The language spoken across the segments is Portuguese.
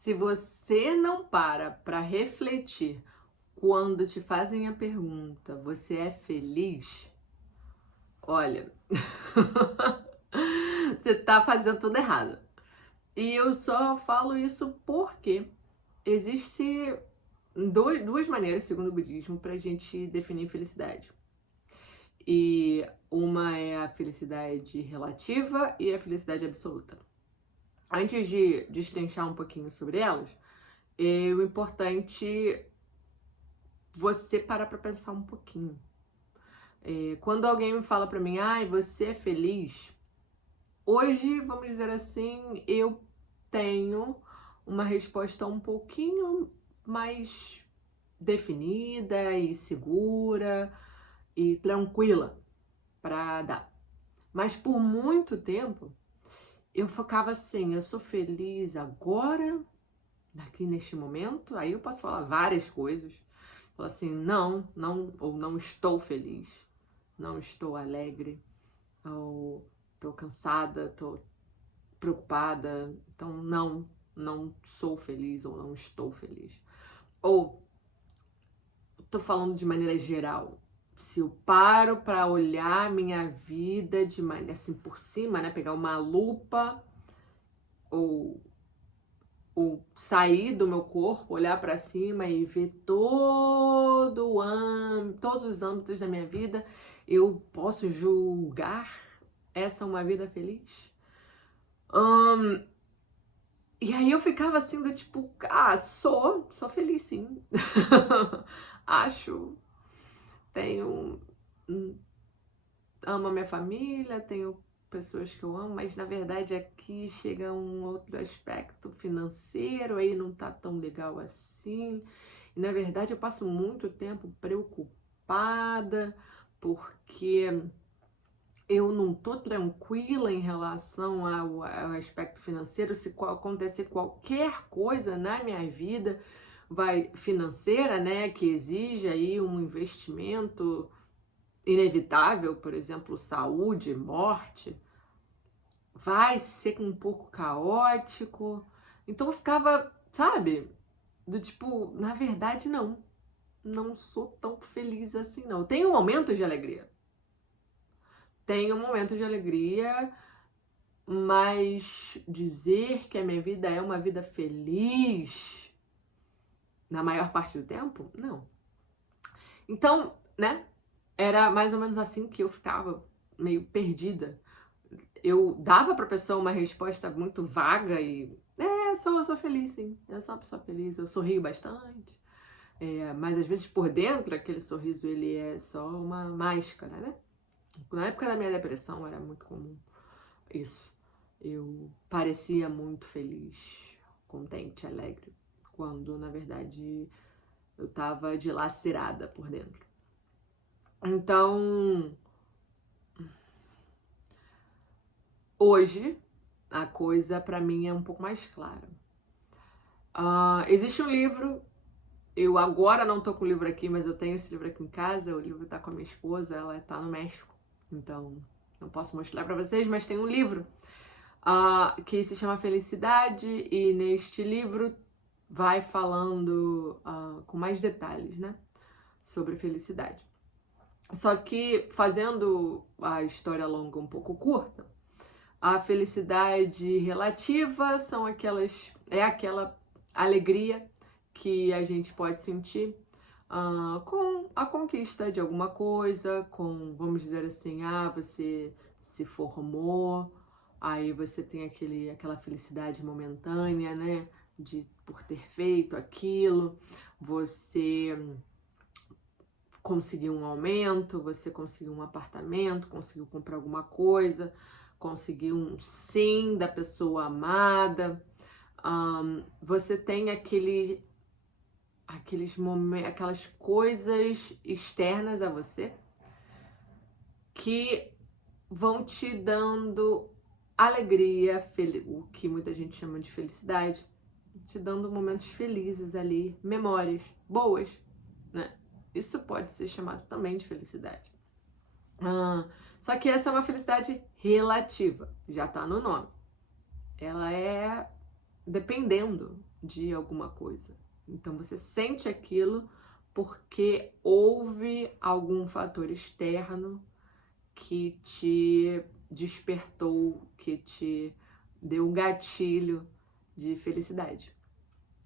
Se você não para refletir quando te fazem a pergunta, você é feliz? Olha, você tá fazendo tudo errado. E eu só falo isso porque existe duas maneiras, segundo o budismo, para a gente definir felicidade. E uma é a felicidade relativa e a felicidade absoluta. Antes de destrinchar um pouquinho sobre elas, o importante você parar para pensar um pouquinho. Quando alguém me fala para mim, ai, você é feliz? Hoje, vamos dizer assim, eu tenho uma resposta um pouquinho mais definida e segura e tranquila para dar. Mas por muito tempo eu focava assim, eu sou feliz agora, aqui neste momento, aí eu posso falar várias coisas. Falar assim, não, ou não estou feliz, não estou alegre, ou estou cansada, estou preocupada, então não sou feliz ou não estou feliz. Ou tô falando de maneira geral. Se eu paro para olhar minha vida de maneira assim por cima, né, pegar uma lupa ou sair do meu corpo, olhar para cima e ver todos os âmbitos da minha vida, eu posso julgar essa uma vida feliz? E aí eu ficava assim do tipo, sou feliz sim. Acho, tenho, amo a minha família, tenho pessoas que eu amo, mas na verdade aqui chega um outro aspecto financeiro, aí não tá tão legal assim. E na verdade eu passo muito tempo preocupada, porque eu não tô tranquila em relação ao aspecto financeiro. Se acontecer qualquer coisa na minha vida financeira, né, que exige aí um investimento inevitável, por exemplo, saúde, morte, vai ser um pouco caótico. Então eu ficava, sabe, do tipo, na verdade não sou tão feliz assim não. Tenho momentos de alegria. Tenho momentos de alegria, mas dizer que a minha vida é uma vida feliz na maior parte do tempo, não. Então, né, era mais ou menos assim que eu ficava, meio perdida. Eu dava pra pessoa uma resposta muito vaga e, sou feliz, sim. Eu sou uma pessoa feliz, eu sorrio bastante. Mas às vezes por dentro, aquele sorriso, ele é só uma máscara, né? Na época da minha depressão era muito comum isso. Eu parecia muito feliz, contente, alegre, quando na verdade eu tava dilacerada por dentro. Então, hoje a coisa pra mim é um pouco mais clara. Existe um livro, eu agora não tô com o livro aqui, mas eu tenho esse livro aqui em casa. O livro tá com a minha esposa, ela tá no México, então não posso mostrar pra vocês, mas tem um livro que se chama Felicidade, e neste livro vai falando com mais detalhes, né, sobre felicidade. Só que, fazendo a história longa um pouco curta, a felicidade relativa é aquela alegria que a gente pode sentir com a conquista de alguma coisa, vamos dizer assim, você se formou, aí você tem aquela felicidade momentânea, né, por ter feito aquilo, você conseguiu um aumento, você conseguiu um apartamento, conseguiu comprar alguma coisa, conseguiu um sim da pessoa amada. Você tem aqueles momentos, aquelas coisas externas a você que vão te dando alegria, o que muita gente chama de felicidade, te dando momentos felizes ali, memórias boas, né? Isso pode ser chamado também de felicidade. Só que essa é uma felicidade relativa, já tá no nome. Ela é dependendo de alguma coisa. Então você sente aquilo porque houve algum fator externo que te despertou, que te deu um gatilho de felicidade.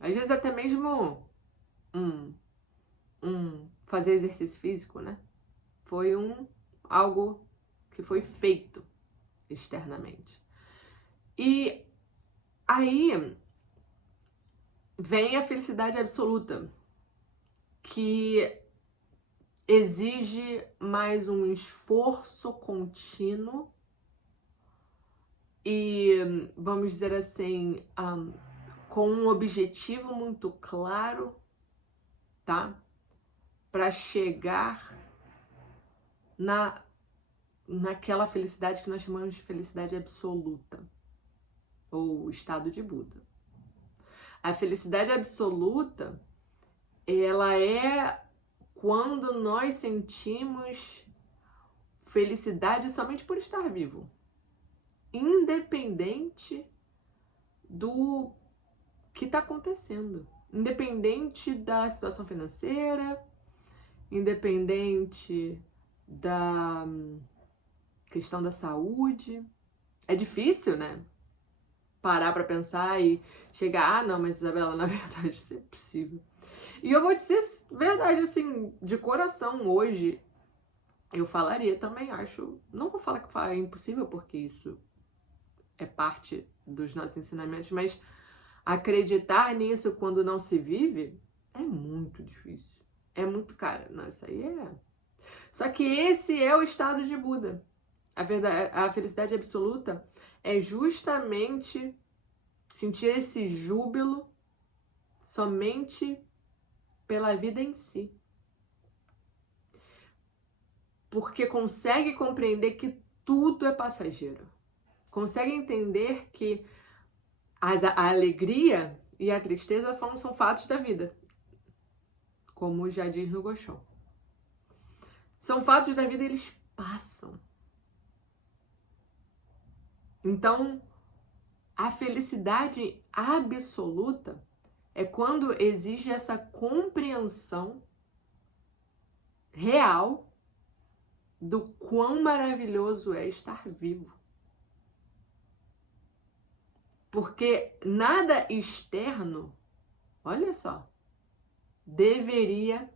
Às vezes até mesmo fazer exercício físico, né? Foi algo que foi feito externamente. E aí vem a felicidade absoluta, que exige mais um esforço contínuo e, vamos dizer assim, com um objetivo muito claro, tá? Para chegar naquela felicidade que nós chamamos de felicidade absoluta, ou estado de Buda. A felicidade absoluta, ela é quando nós sentimos felicidade somente por estar vivo, independente do que está acontecendo, independente da situação financeira, independente da questão da saúde. É difícil, né? Parar para pensar e chegar, não, mas Isabela, na verdade isso é possível. E eu vou dizer verdade, assim, de coração, hoje eu falaria também, acho, não vou falar que é impossível, porque isso é parte dos nossos ensinamentos, mas acreditar nisso quando não se vive é muito difícil. É muito, cara, não, isso aí é... Só que esse é o estado de Buda. A felicidade absoluta é justamente sentir esse júbilo somente pela vida em si. Porque consegue compreender que tudo é passageiro. Consegue entender que a alegria e a tristeza são fatos da vida. Como já diz no Gosho. São fatos da vida e eles passam. Então, a felicidade absoluta é quando existe essa compreensão real do quão maravilhoso é estar vivo. Porque nada externo, olha só, deveria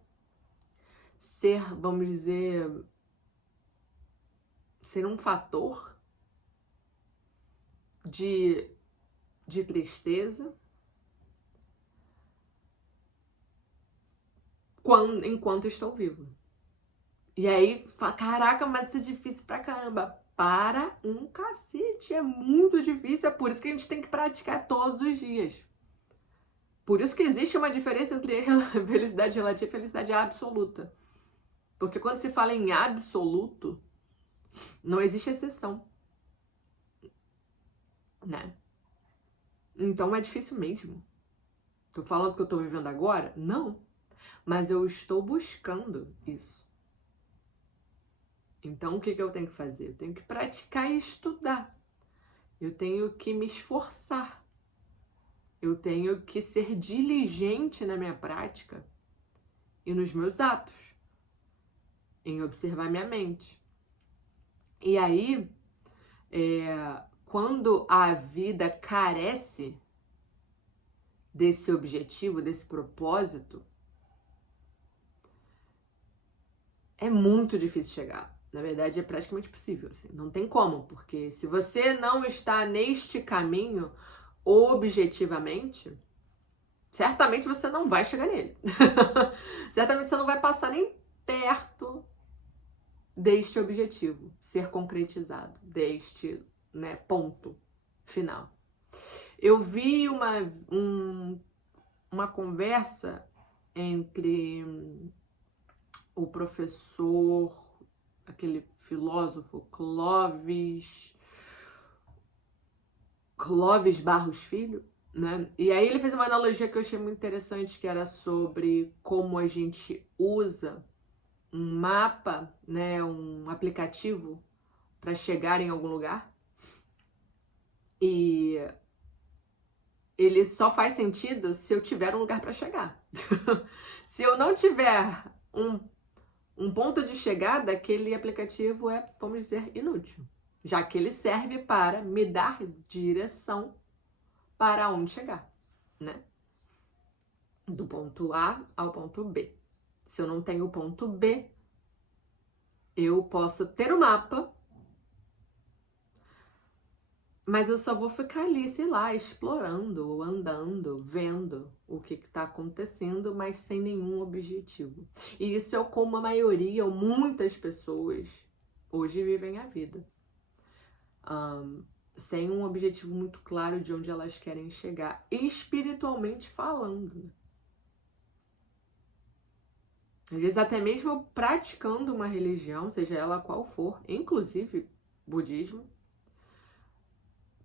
ser, vamos dizer, ser um fator de tristeza enquanto estou vivo. E aí, caraca, mas isso é difícil pra caramba. Para um cacete, é muito difícil, é por isso que a gente tem que praticar todos os dias. Por isso que existe uma diferença entre felicidade relativa e felicidade absoluta. Porque quando se fala em absoluto, não existe exceção, né? Então é difícil mesmo. Tô falando que eu tô vivendo agora? Não. Mas eu estou buscando isso. Então o que eu tenho que fazer? Eu tenho que praticar e estudar. Eu tenho que me esforçar. Eu tenho que ser diligente na minha prática e nos meus atos, em observar minha mente. E aí, quando a vida carece desse objetivo, desse propósito, é muito difícil chegar. Na verdade, é praticamente impossível, assim. Não tem como, porque se você não está neste caminho objetivamente, certamente você não vai chegar nele. Certamente você não vai passar nem perto deste objetivo ser concretizado, deste, né, ponto final. Eu vi uma conversa entre o professor, aquele filósofo Clóvis Barros Filho, né? E aí ele fez uma analogia que eu achei muito interessante, que era sobre como a gente usa um mapa, né, um aplicativo para chegar em algum lugar. E ele só faz sentido se eu tiver um lugar para chegar. Se eu não tiver um ponto de chegada, aquele aplicativo é, vamos dizer, inútil, já que ele serve para me dar direção para onde chegar, né? Do ponto A ao ponto B. Se eu não tenho o ponto B, eu posso ter o mapa, mas eu só vou ficar ali, sei lá, explorando, ou andando, vendo o que está acontecendo, mas sem nenhum objetivo. E isso é como a maioria, ou muitas pessoas, hoje vivem a vida. Sem um objetivo muito claro de onde elas querem chegar, espiritualmente falando. Às vezes até mesmo praticando uma religião, seja ela qual for, inclusive budismo,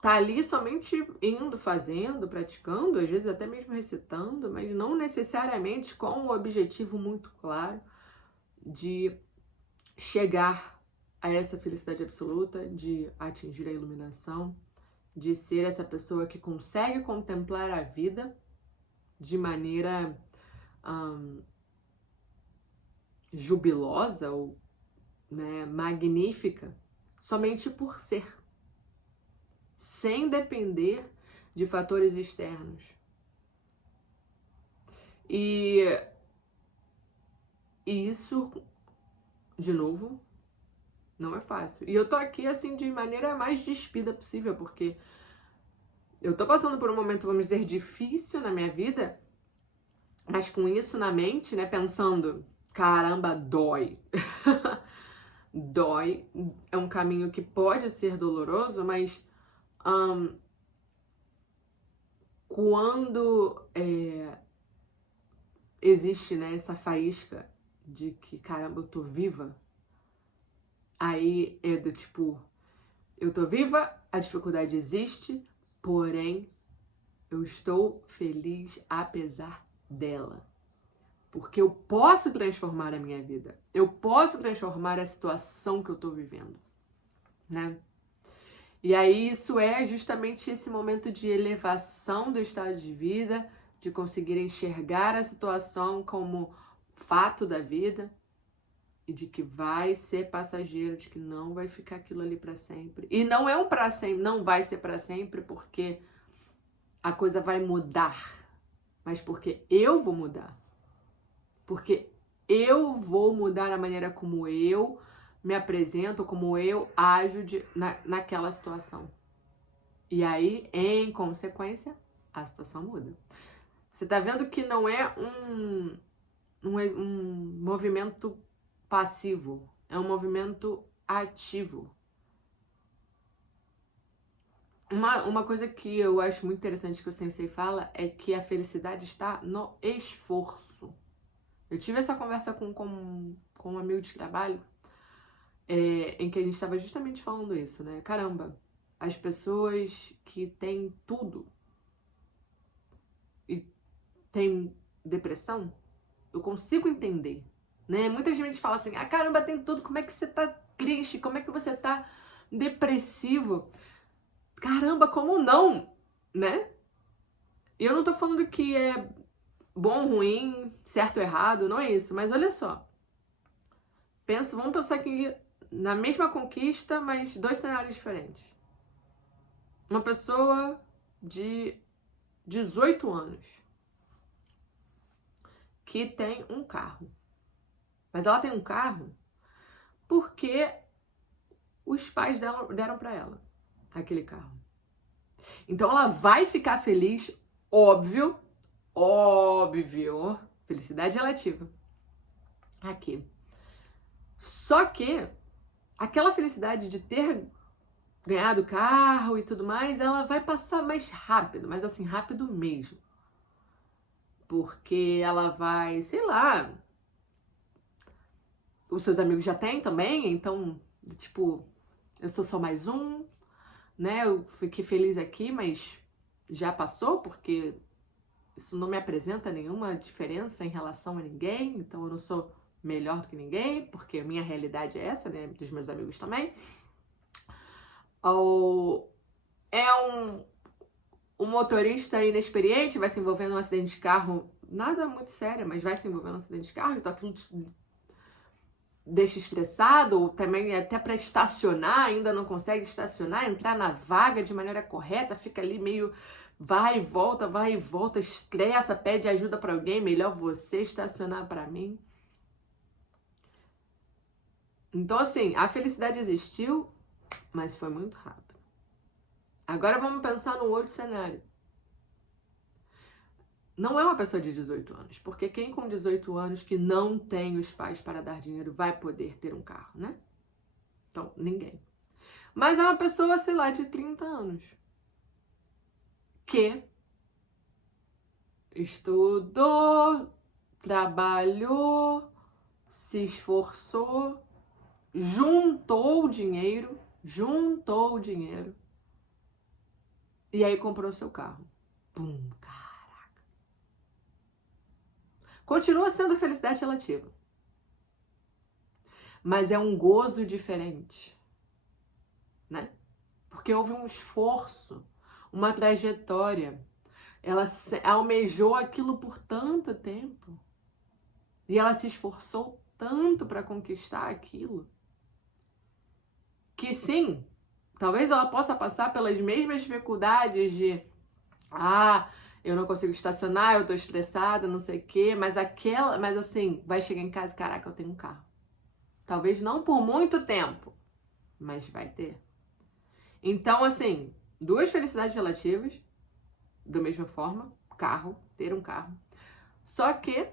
tá ali somente indo, fazendo, praticando, às vezes até mesmo recitando, mas não necessariamente com um objetivo muito claro de chegar a essa felicidade absoluta, de atingir a iluminação, de ser essa pessoa que consegue contemplar a vida de maneira jubilosa ou, né, magnífica, somente por ser, sem depender de fatores externos. E isso, de novo, não é fácil. E eu tô aqui, assim, de maneira mais despida possível, porque eu tô passando por um momento, vamos dizer, difícil na minha vida, mas com isso na mente, né, pensando, caramba, dói. Dói. É um caminho que pode ser doloroso, mas quando existe, né, essa faísca de que, caramba, eu tô viva, aí é do tipo, eu tô viva, a dificuldade existe, porém, eu estou feliz apesar dela. Porque eu posso transformar a minha vida. Eu posso transformar a situação que eu tô vivendo, né? E aí isso é justamente esse momento de elevação do estado de vida, de conseguir enxergar a situação como fato da vida e de que vai ser passageiro, de que não vai ficar aquilo ali para sempre. E não é um para sempre, não vai ser para sempre porque a coisa vai mudar, mas porque eu vou mudar. Porque eu vou mudar a maneira como eu me apresento, como eu ajo naquela situação. E aí, em consequência, a situação muda. Você tá vendo que não é um movimento passivo, é um movimento ativo. Uma coisa que eu acho muito interessante que o Sensei fala é que a felicidade está no esforço. Eu tive essa conversa com um amigo de trabalho, em que a gente estava justamente falando isso, né? Caramba, as pessoas que têm tudo e têm depressão, eu consigo entender, né? Muita gente fala assim, caramba, tem tudo, como é que você tá triste? Como é que você tá depressivo? Caramba, como não, né? E eu não tô falando que é bom, ruim, certo ou errado, não é isso, mas olha só. Vamos pensar aqui na mesma conquista, mas dois cenários diferentes. Uma pessoa de 18 anos que tem um carro. Mas ela tem um carro porque os pais deram para ela aquele carro. Então ela vai ficar feliz, óbvio, felicidade relativa. Aqui. Só que aquela felicidade de ter ganhado o carro e tudo mais, ela vai passar mais rápido, mas assim, rápido mesmo. Porque ela vai, sei lá, os seus amigos já têm também, então, tipo, eu sou só mais um, né? Eu fiquei feliz aqui, mas já passou, porque isso não me apresenta nenhuma diferença em relação a ninguém, então eu não sou melhor do que ninguém, porque a minha realidade é essa, né? Dos meus amigos também. Ou é um motorista inexperiente vai se envolver num acidente de carro, nada muito sério, mas vai se envolver num acidente de carro, então aquilo te deixa estressado, ou também até para estacionar, ainda não consegue estacionar, entrar na vaga de maneira correta, fica ali meio vai e volta, estressa, pede ajuda para alguém, melhor você estacionar para mim. Então, assim, a felicidade existiu, mas foi muito rápido. Agora vamos pensar num outro cenário. Não é uma pessoa de 18 anos, porque quem com 18 anos que não tem os pais para dar dinheiro vai poder ter um carro, né? Então, ninguém. Mas é uma pessoa, sei lá, de 30 anos, que estudou, trabalhou, se esforçou, juntou dinheiro, e aí comprou seu carro. Pum, caraca. Continua sendo felicidade relativa. Mas é um gozo diferente, né? Porque houve um esforço, uma trajetória. Ela almejou aquilo por tanto tempo. E ela se esforçou tanto para conquistar aquilo. Que sim, talvez ela possa passar pelas mesmas dificuldades de eu não consigo estacionar, eu tô estressada, não sei o quê, mas assim, vai chegar em casa, caraca, eu tenho um carro. Talvez não por muito tempo, mas vai ter. Então, assim, duas felicidades relativas, da mesma forma, ter um carro. Só que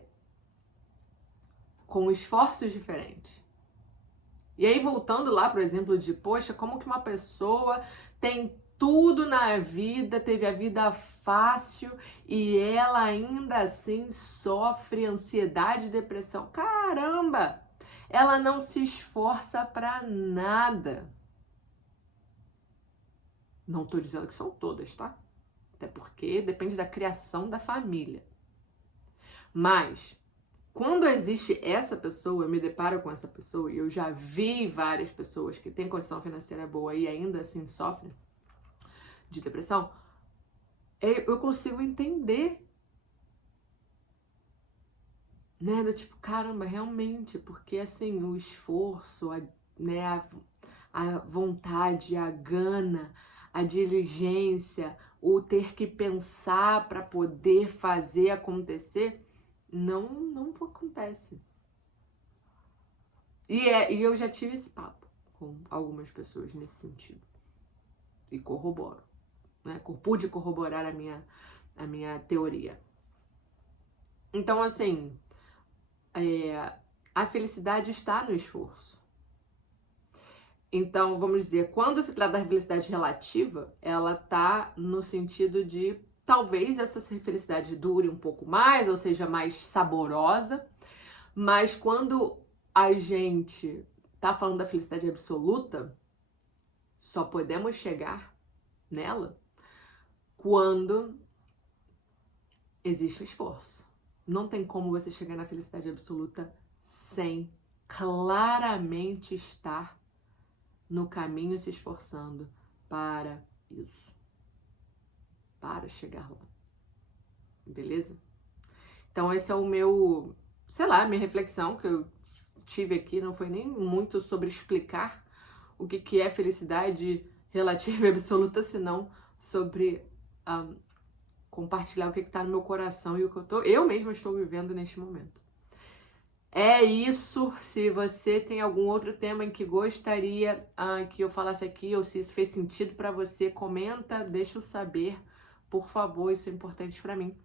com esforços diferentes. E aí, voltando lá pro exemplo de, poxa, como que uma pessoa tem tudo na vida, teve a vida fácil e ela ainda assim sofre ansiedade e depressão. Caramba! Ela não se esforça pra nada. Não tô dizendo que são todas, tá? Até porque depende da criação da família. Mas quando existe essa pessoa, eu me deparo com essa pessoa, e eu já vi várias pessoas que têm condição financeira boa e ainda assim sofrem de depressão, eu consigo entender. Né? Do tipo, caramba, realmente, porque assim, o esforço, a vontade, a gana, a diligência, o ter que pensar para poder fazer acontecer, não acontece. E eu já tive esse papo com algumas pessoas nesse sentido. E corroboro. Né? Pude corroborar a minha teoria. Então, assim, a felicidade está no esforço. Então, vamos dizer, quando se trata da felicidade relativa, ela tá no sentido de talvez essa felicidade dure um pouco mais, ou seja, mais saborosa, mas quando a gente tá falando da felicidade absoluta, só podemos chegar nela quando existe o esforço. Não tem como você chegar na felicidade absoluta sem claramente estar no caminho se esforçando para isso. Para chegar lá. Beleza? Então esse é o meu, minha reflexão que eu tive aqui. Não foi nem muito sobre explicar o que é felicidade relativa e absoluta, senão sobre compartilhar o que está no meu coração e o que eu mesma estou vivendo neste momento. É isso. Se você tem algum outro tema em que gostaria que eu falasse aqui, ou se isso fez sentido para você, comenta, deixa eu saber, por favor, isso é importante para mim.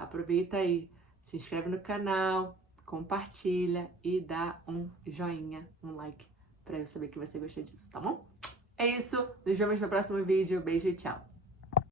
Aproveita aí, se inscreve no canal, compartilha e dá um joinha, um like, para eu saber que você gostou disso, tá bom? É isso, nos vemos no próximo vídeo, beijo e tchau!